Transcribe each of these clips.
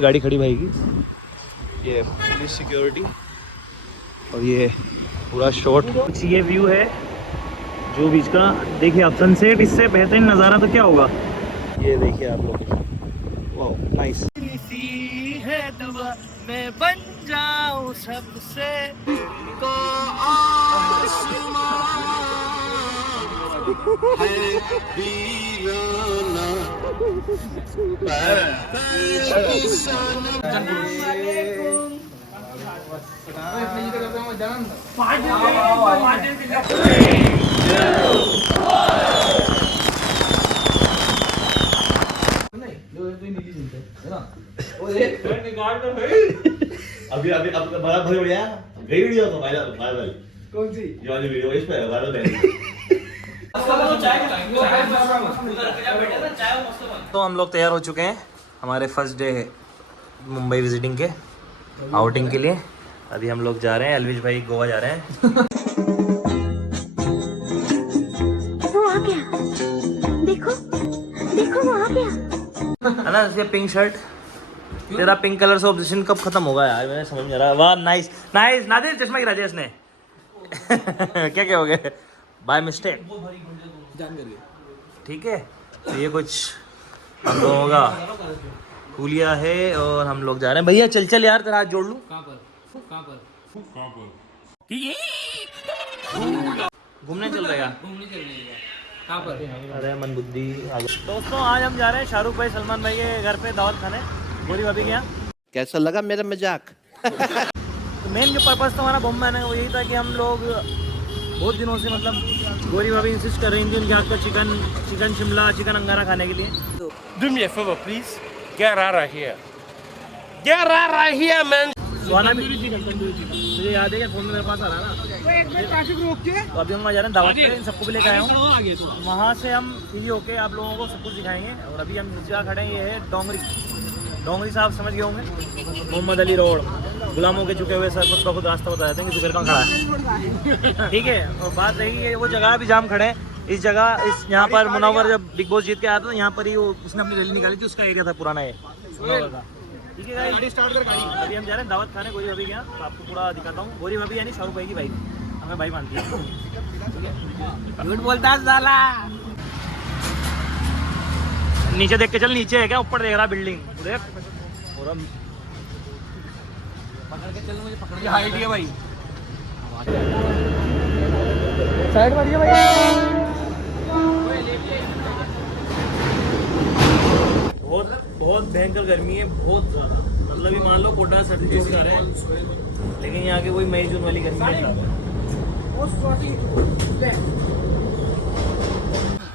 गाड़ी खड़ी भाई की, ये पुलिस सिक्योरिटी और ये पूरा शॉट। कुछ ये व्यू है जो बीच का, देखिए आप सनसेट, इससे बेहतरीन नज़ारा तो क्या होगा। ये देखिए आप लोग, वाह नाइस। है दुआ मैं बन जाऊं सबसे को अभी अभी अब बड़ा बहुत बढ़िया गई वीडियो तो वायरल वायरल। कौन सी? ये वाली वीडियो इस पे वायरल है। तो हम लोग तैयार हो चुके हैं, हमारे फर्स्ट डे है मुंबई विजिटिंग के, आउटिंग के लिए। अभी हम लोग जा रहे हैं, अलविश भाई गोवा जा रहे हैं। वो आ गया, देखो देखो वो आ गया। है ना, इसके पिंक शर्ट, तेरा पिंक कलर से ऑब्सेशन कब खत्म होगा यार, मैंने समझ नहीं आ रहा। वाह नाइस नाइस, नादिर चश्मा गिरा दिया इसने। क्या क्या हो गया बाय मिस्टेक, ठीक है। तो ये कुछ हम लोगों का हुलिया है और हम लोग जा रहे हैं। भैया चल चल यार, तेरा हाथ जोड़ लूं। घूमने चल रहे हैं, अरे मन बुद्धि। दोस्तों आज हम जा रहे हैं शाहरुख भाई सलमान भाई के घर पे दावत खाने, गोरी भाभी के यहाँ। कैसा लगा मेरा मजाक? तो मेन जो पर्पस तो हमारा बॉम्बे आने का वो यही था कि हम लोग बहुत दिनों से, मतलब गोरी भाभी इंसिस्ट कर रही थी उनके हाथ का चिकन शिमला, चिकन अंगारा खाने के लिए। Do me a favor, please. Get out of here. Get out of here, man. सुहाना भी मुझे याद है कि फोन में मेरे पास आ रहा ना, ट्रैफिक रोक के। तो अभी हम वहाँ जा रहे हैं दावत पे, इन सबको भी लेकर आया हूँ। वहाँ से हम फ्री होके आप लोगों को सब कुछ दिखाएंगे। और अभी हम जिस जगह खड़े हैं ये है डोंगरी साहब समझ गए होंगे, मोहम्मद अली रोड। गुलामों के चुके हुए सर उसका खुद रास्ता बता देते हैं कि जुबेर कहाँ खड़ा है, ठीक है। और बात रही है वो जगह भी जाम खड़े हैं इस जगह, इस यहाँ पर मुनव्वर जब बिग बॉस जीत के आया था यहाँ पर ही वो उसने अपनी रैली निकाली थी, उसका एरिया था पुराना है मुनव्वर का, ठीक है। गाड़ी स्टार्ट कर गाड़ी। अभी हम जा रहे हैं दावत खाने गोरी भाभी के यहाँ, तो आपको पूरा दिखाता हूँ। गोरी भाभी यानी शाहरुख भाई की भाई, हमें भाई मानती है, झूठ बोलता है साला। नीचे देख के चल, नीचे है क्या, ऊपर देख रहा बिल्डिंग देख। और हम पकड़ के चल, मुझे पकड़ के हाइट है भाई, साइड मारिए भाई। बहुत भयंकर गर्मी है, बहुत मतलब ये मान लो कोटा 37 का रहे हैं, लेकिन यहाँ के कोई मई जून वाली गर्मी नहीं।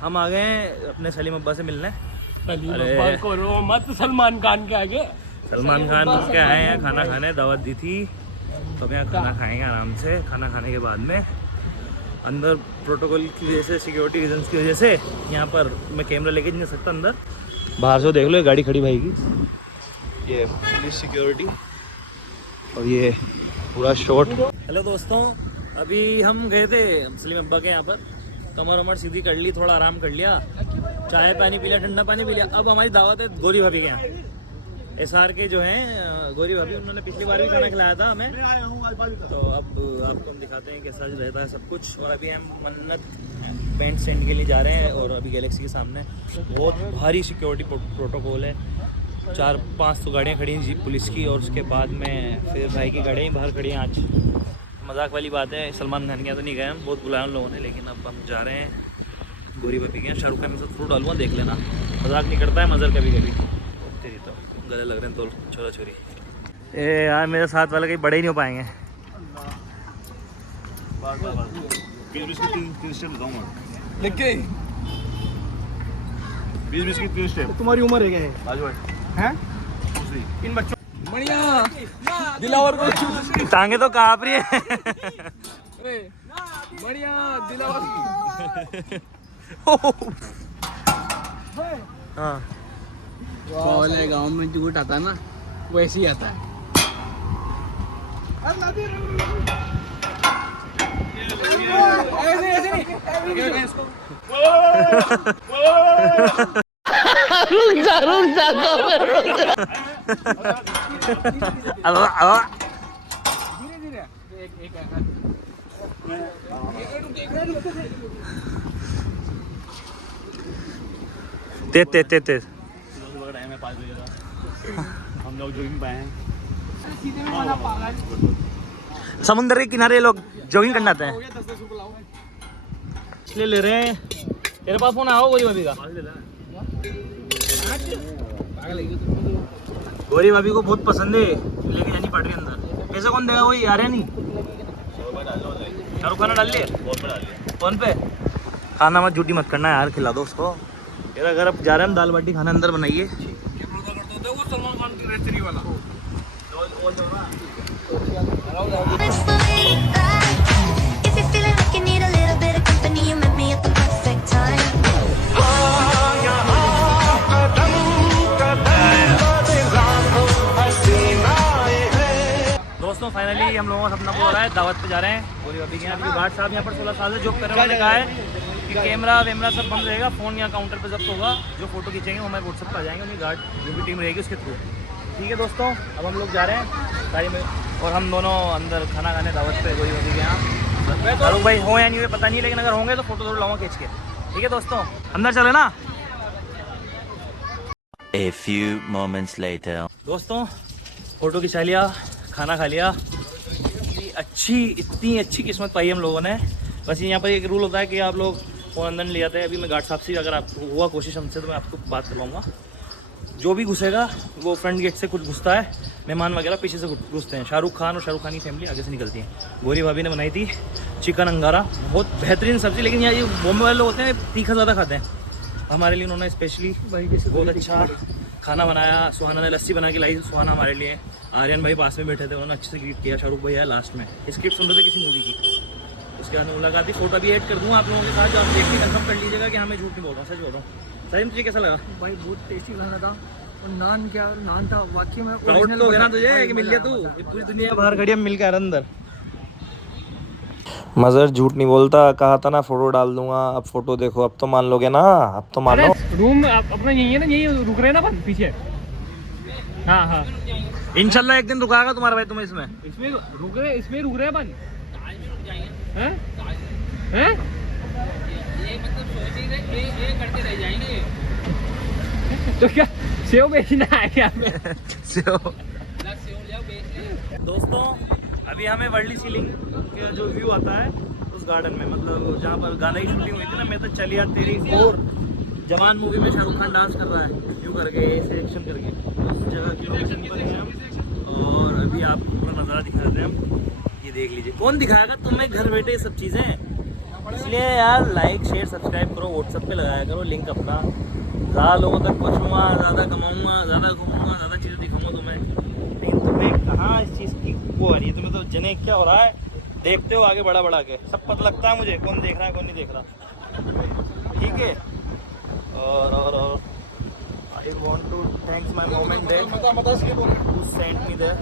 हम आ गए अपने सलीम अब्बा से मिलने। अरे करो मत सलमान खान के आगे। सलमान खान के आए हैं खाना खाने, दावत दी थी, तो अब यहाँ खाना खाएंगे आराम से। खाना खाने के बाद में अंदर प्रोटोकॉल की वजह से, सिक्योरिटी रीजंस की वजह से यहाँ पर मैं कैमरा लेके नहीं जा सकता अंदर। बाहर से देख लो ये गाड़ी खड़ी भाई की, ये पुलिस सिक्योरिटी और ये पूरा शॉट। हेलो दोस्तों, अभी हम गए थे सलीम अब्बा के यहाँ पर, कमर वमर सीधी कर ली, थोड़ा आराम कर लिया, चाय पानी पी लिया, ठंडा पानी पी लिया। अब हमारी दावत है गोरी भाभी के यहाँ। SR के जो हैं गोरी भाभी, उन्होंने पिछली बार भी खाना खिलाया था हमें, तो अब आपको हम दिखाते हैं कैसा रहता है सब कुछ। और अभी हम मन्नत पेंट सेंड के लिए जा रहे हैं, और अभी गैलेक्सी के सामने बहुत भारी सिक्योरिटी प्रोटोकॉल है। 4-5 तो गाड़ियाँ खड़ी हैं जीप पुलिस की, और उसके बाद में फिर भाई की गाड़ियाँ ही बाहर खड़ी हैं। आज मजाक वाली बात है, सलमान खान के यहाँ तो नहीं गए हम, बहुत बुलाया उन लोगों ने, लेकिन अब हम जा रहे हैं गोरी भाभी के यहाँ। शाहरुख खान में से फ्रूट डालूंगा, देख लेना, मजाक नहीं करता है, मज़र कभी कभी। तेरी तो गले लग रहे हैं तो छोरा छोरी। ए यार मेरे साथ वाले कहीं बड़े ही नहीं हो पाएंगे। 20 के 3 स्टेप बताऊंगा लिख के, 20 के 3 स्टेप। तुम्हारी उम्र है क्या है? बाजू हैं? इन बच्चों बढ़िया दिलावर को टांगे तो कांप रही है। बढ़िया दिलावर। हाँ बोले गाँव में झूठ आता ना, वैसे ही आता है। ऐसे नहीं तेज हम लोग जॉगिंग पे हैं। समुद्र के किनारे लोग जॉगिंग करने आते हैं, इसलिए ले रहे हैं। तेरे पास फोन आओ गोरी भाभी का। गोरी भाभी को बहुत पसंद है, लेके जानी पड़ रही है अंदर। पैसा कौन देगा? वही आ रहा नहीं। शाहरुख खान डाल लिए फोन पे। खाना मत झूठी मत करना यार, खिला दो उसको। यार अगर अब जा रहे हैं हम दाल बाटी खाना, अंदर बनाइए। सलमान खान की रेस्टोरेंट वाला If you're feeling like you need a little bit of company, you met me at the perfect time. दोस्तों फाइनली हम लोगों का सपना पूरा हो रहा है। दावत पे जा रहे हैं गोरी भाभी के यहाँ। अभी गार्ड साहब यहाँ पर 16 साल से जॉब कर रहे हैं। उन्होंने कहा है कि कैमरा वैमरा सब बंद रहेगा, फ़ोन यहाँ काउंटर पे जब्त होगा। जो फोटो खींचेंगे वो हमारे व्हाट्सएप पर आ जाएंगे, उनकी गार्ड जो भी टीम रहेगी उसके थ्रू। ठीक है दोस्तों, अब हम लोग जा रहे हैं गाड़ी में और हम दोनों अंदर खाना खाने दावत पे गोरी भाभी के यहाँ। शाहरुख भाई हो या नहीं हुए पता नहीं, लेकिन अगर होंगे तो फोटो जरूर लाऊंगा खींच के। ठीक है दोस्तों, अंदर चले ना। A few moments later. दोस्तों फोटो खिंचा लिया, खाना खा लिया। इतनी अच्छी किस्मत पाई हम लोगों ने। बस यहाँ पर एक रूल होता है कि आप लोग फ़ोन अंदर नहीं ले जाते हैं। अभी मैं गार्ड साहब से, अगर आपको हुआ कोशिश हमसे तो मैं आपको बात करवाऊँगा। जो भी घुसेगा वो फ्रंट गेट से कुछ घुसता है, मेहमान वगैरह पीछे से घुसते हैं। शाहरुख खान और शाहरुख खान की फैमिली आगे से निकलती है। गोरी भाभी ने बनाई थी चिकन अंगारा, बहुत बेहतरीन सब्ज़ी। लेकिन यहाँ ये बॉम्बे वाले लोग होते हैं तीखा ज़्यादा खाते हैं, हमारे लिए उन्होंने स्पेशली बहुत अच्छा खाना बनाया। सुहाना ने लस्सी बना के लाई, सुहाना हमारे लिए। आर्यन भाई पास में बैठे थे, उन्होंने अच्छे से ग्रीट किया। शाहरुख भाई आया लास्ट में, स्क्रिप्ट सुन रहे थे किसी मूवी की। उसके बाद मुलाकात थी, फोटो भी ऐड कर दूँगा आप लोगों के साथ, जो आप देख के कंफर्म कर लीजिएगा कि हमें झूठ नहीं बोल रहा हूँ, सच बोल रहा हूँ। सही मुझे कैसा लगा भाई? बहुत टेस्टी खाना था और नान क्या नान था वाकई में। प्राउड तो हो गया ना तुझे कि मिल गया तू। पूरी दुनिया बाहर खड़ी, हम मिल के अंदर। मजर झूठ नहीं बोलता, कहा था ना फोटो डाल दूंगा। अब फोटो देखो, अब तो मान लोगे ना, अब तो मान लो। रूम अपना यही है ना, यही रुक रहे हैं ना अपन पीछे। हाँ हाँ, इंशाल्लाह एक दिन रुकाएगा तुम्हारा भाई तुम्हें इसमें। इसमें रुक रहे हैं अपन। हैं हैं ये मतलब सोच ही रहे ये करके रह जाएंगे। तो क्या सेव बेचना है क्या हमें? सेव दोस्तों, अभी हमें वर्ली सीलिंग का जो व्यू आता है उस गार्डन में, मतलब जहाँ पर गाना की शूटिंग हुई थी ना, मैं तो चलिया तेरी और जवान मूवी में शाहरुख खान डांस कर रहा है यूँ करके, ऐसे एक्शन करके, उस जगह की लोकेशन पर हैं हम। और अभी आपको पूरा नज़ारा दिखा देते हैं हम, ये देख लीजिए। कौन दिखाएगा तुम्हें घर बैठे ये सब चीज़ें, इसलिए यार लाइक शेयर सब्सक्राइब करो, व्हाट्सएप पे लगाया करो लिंक अपना। ज़्यादा लोगों तक पहुँचूँगा, ज़्यादा कमाऊँगा, ज़्यादा घूमूँगा, ज़्यादा चीज़ें दिखाऊँगा तुम्हें। लेकिन तुम्हें कहाँ इस चीज़ की वो आ रही है, तुम्हें तो जने क्या हो रहा है देखते हो आगे बढ़ा के, सब पता लगता है मुझे कौन देख रहा है कौन नहीं देख रहा। ठीक है, और I want to thanks my mom and dad who sent me there.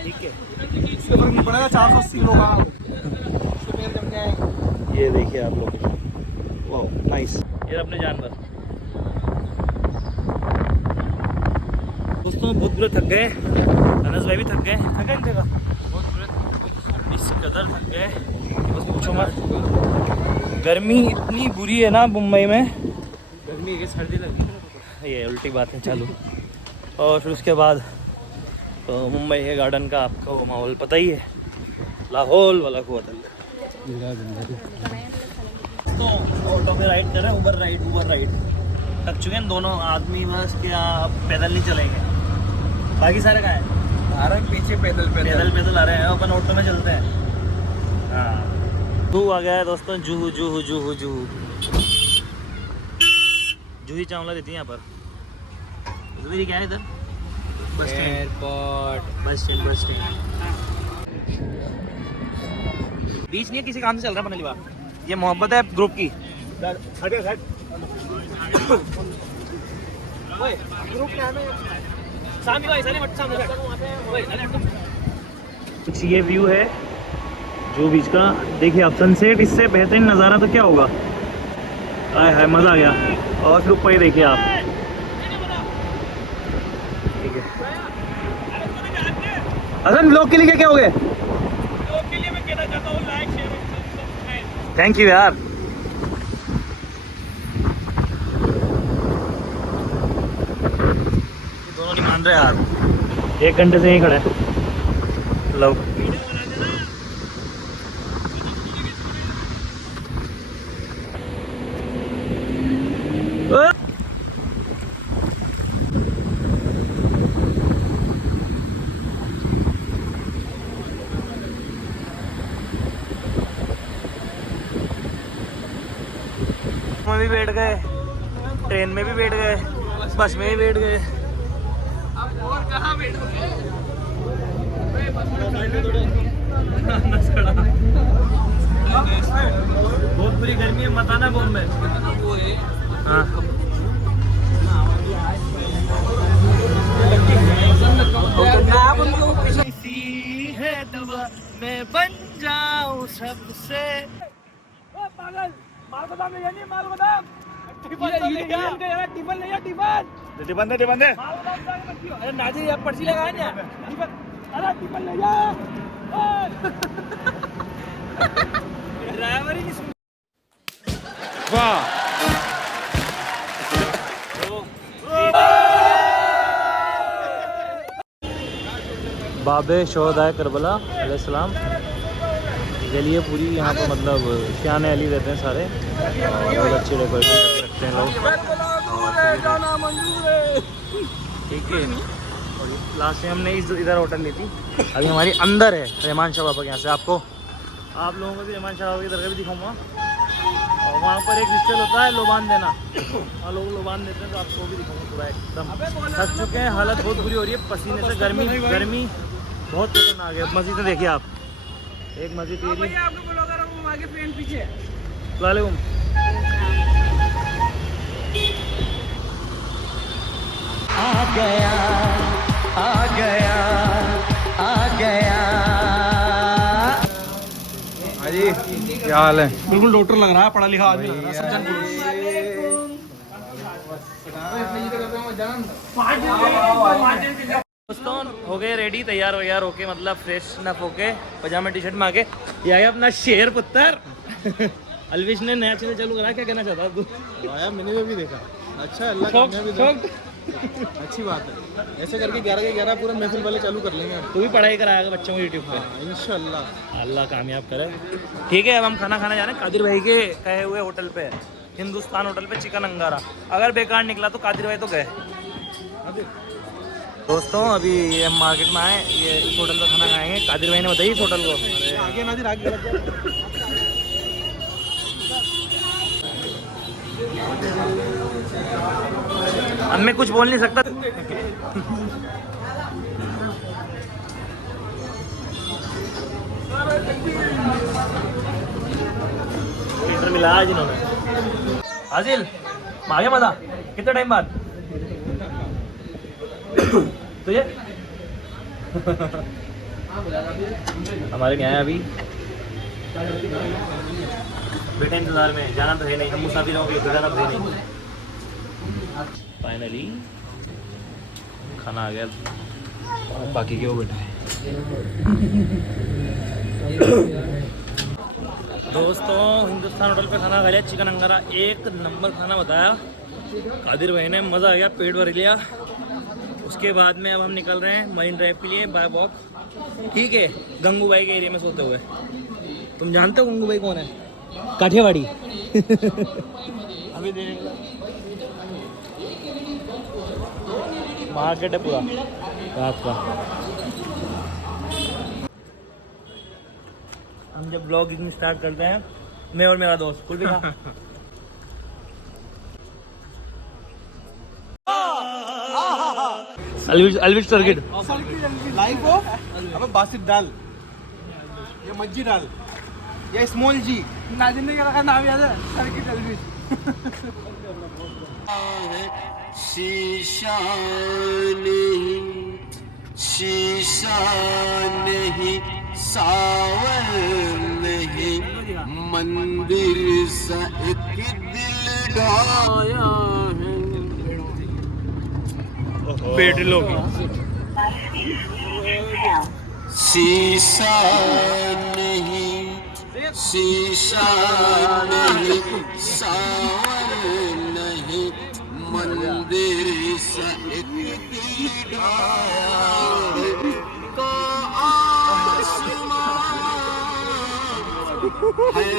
ठीक है, इसके फर्क नहीं पड़ेगा। 480 लोग आ ये देखिए आप लोग, वाह नाइस। ये अपने जानवर दोस्तों बहुत बुरे थक गए, अनस भाई भी थक गए बहुत बुरे, इस कदर थक गए बस पूछो मत। गर्मी इतनी बुरी है ना मुंबई में, गर्मी है, सर्दी लगी। ये उल्टी बात है चालू। और फिर उसके बाद तो मुंबई के गार्डन का आपको माहौल पता ही है, लाहौल वाला को तो ऑटो में राइड कर रहे हैं, उबर राइड थक चुके हैं दोनों आदमी, बस क्या अब पैदल नहीं चलेंगे। बाकी सारे कहाँ हैं? आ रहे हैं पीछे पैदल आ रहे हैं, अपन ऑटो में चलते हैं। हाँ जूहू आ गया है दोस्तों, जूहू जूही चावला देती है यहाँ पर। तो क्या है इधर? बस स्टैंड बीच नहीं है, किसी काम से चल रहा है पहली बार। ये मोहब्बत है ग्रुप की। कुछ ये व्यू है जो बीच का, देखिए आप सनसेट, इससे बेहतरीन नज़ारा तो क्या होगा। आय हाय मज़ा आ गया। और फिर ऊपर ही देखिए आप, ठीक है। असन ब्लॉग के लिए क्या हो गए? ब्लॉग के लिए मैं कहना चाहता हूँ like share subscribe. Thank you यार। ये दोनों नहीं मान रहे यार, 1 घंटे से यहीं खड़े हैं। लो में भी बैठ गए, ट्रेन में भी बैठ गए, बस में भी बैठ गए। और कहाँ बैठोगे? बहुत बुरी गर्मी है, मत आना बॉम्बे। हाँ है दुआ मैं बन जाऊं सबसे। पागल माल गोदाम ले जानी, माल गोदाम टिफिन नहीं है, टिफिन दे। अरे नाजी अब पर्ची लगाए ना टिफिन, अरे टिफिन ले जा। ड्राइवर ही नहीं सुन। वाह बाबे शोहदाए करबला अलैहिस्सलाम के लिए पूरी यहाँ पर मतलब शान अली रहते हैं सारे, और बहुत अच्छी डेकोरेशन करके रखते हैं लोग, ठीक है। और लास्ट में हमने इधर होटल ली थी, अभी हमारी अंदर है रहमान शाह बाबा के यहाँ से। आपको आप लोगों को भी रहमान शाह बाबा की दरगाह भी दिखाऊंगा। और वहाँ पर एक रिचुअल होता है लोबान देना, और लोग लोबान देते हैं, तो आपको भी दिखाऊंगा पूरा एकदम। थक चुके हैं, हालत बहुत बुरी हो रही है पसीने से, गर्मी बहुत खतरनाक है। मस्जिद देखिए आप, एक मस्जिद ये रही। आपको ब्लॉगर हूं, आगे पेन पीछे। वालेकुम। आ गया आ गया आ गया। अजी क्या हाल है? बिल्कुल डॉक्टर लग रहा है, पढ़ा लिखा आदमी लग रहा है, सज्जन पुरुष। दोस्तों हो गए रेडी, तैयार वैयार होके, मतलब फ्रेश नफ होके, पजामा टी शर्ट में आके ये आया अपना शेर पुत्र। अलविश ने नया चैनल चालू करा, क्या कहना चाहता तू? आया मैंने भी देखा। अच्छा अल्लाह कामयाबी दे। अच्छी बात है, ऐसे करके 11 के 11 पूरा महफिल वाले चालू कर लेंगे। तू भी पढ़ाई कराएगा बच्चों को यूट्यूब पे? इंशाल्लाह अल्लाह कामयाब करे। ठीक है, अब हम खाना खाने जा रहे हैं कादिर भाई के कहे हुए होटल पे, हिंदुस्तान होटल पे, चिकन अंगारा। अगर बेकार निकला तो कादिर भाई तो गए। दोस्तों अभी ये हम मार्केट में आए, ये इस होटल पर खाना खाएंगे। कादिर भाई ने बताइए इस होटल को। आगे नादिर आगे अब मैं कुछ बोल नहीं सकता। लीटर मिला आज इन्होंने। हाजिल आ गया मजा, कितने टाइम बाद तुझे? हमारे क्या है अभी बेटे इंतजार में, जाना तो है नहीं, हम मुसाफिर होंगे, जाना तो है नहीं। फाइनली खाना आ गया, बाकी के वो बेटे। दोस्तों हिंदुस्तान होटल पे खाना खा लिया, चिकन अंगारा, एक नंबर खाना बताया कादिर भाई ने, मज़ा आ गया, पेट भर लिया। उसके बाद में अब हम निकल रहे हैं मरीन ड्राइव के लिए बाय वॉक। ठीक है, गंगूबाई के एरिया में सोते हुए। तुम जानते हो गंगूबाई कौन है? काठियावाड़ी। अभी देख मार्केट है पूरा रात का। हम जब ब्लॉगिंग स्टार्ट करते हैं, मैं और मेरा दोस्त कुल भी था। अलविश सर्किट लाइव हो। अबे बासित डाल, ये मज्जी डाल, ये स्मॉल जी। नाजिम ने क्या रखा नाम याद है? सर्किट अलविश। शीशा नहीं, शीशा नहीं, सावर नहीं, मंदिर सा एक दिल ढाया है बेटलों की शीशा नहीं सावर नहीं मंदिर सा एक दिल ढाया है का आसमान है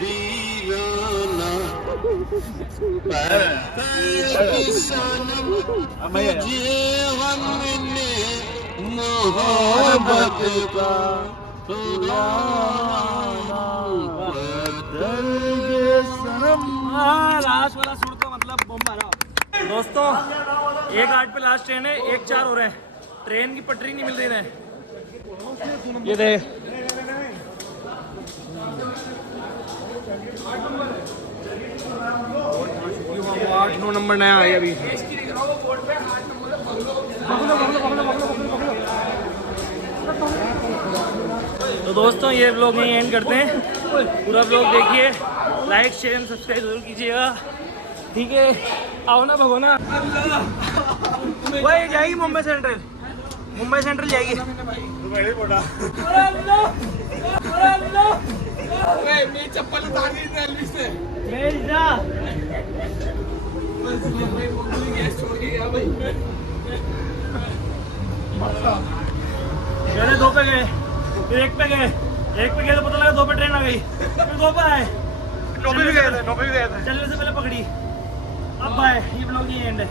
वीराना सनम मुझे हमने मोहब्बत का लास्ट वाला सुर का मतलब बम मारा। दोस्तों 1:08 पे लास्ट ट्रेन है, 1:04 हो रहे हैं, ट्रेन की पटरी नहीं मिल रही है। ये देख 8-9 नंबर नया है अभी। तो दोस्तों ये व्लॉग यहीं एंड करते हैं। पूरा व्लॉग देखिए, लाइक शेयर एंड सब्सक्राइब जरूर कीजिएगा, ठीक है। आओ ना भगवाना, वही जाएगी मुंबई सेंट्रल, मुंबई सेंट्रल जाएगी। मेरी चप्पल उतार दी रेलवे से। पहले 2 पे गए, फिर 1 पे गए, 1 पे गए तो पता लगा 2 पे ट्रेन आ गई, फिर 2 पे आए, 9 पे भी गए थे। चलने से पहले पकड़ी, अब आए। ये ब्लॉग नहीं एंड है।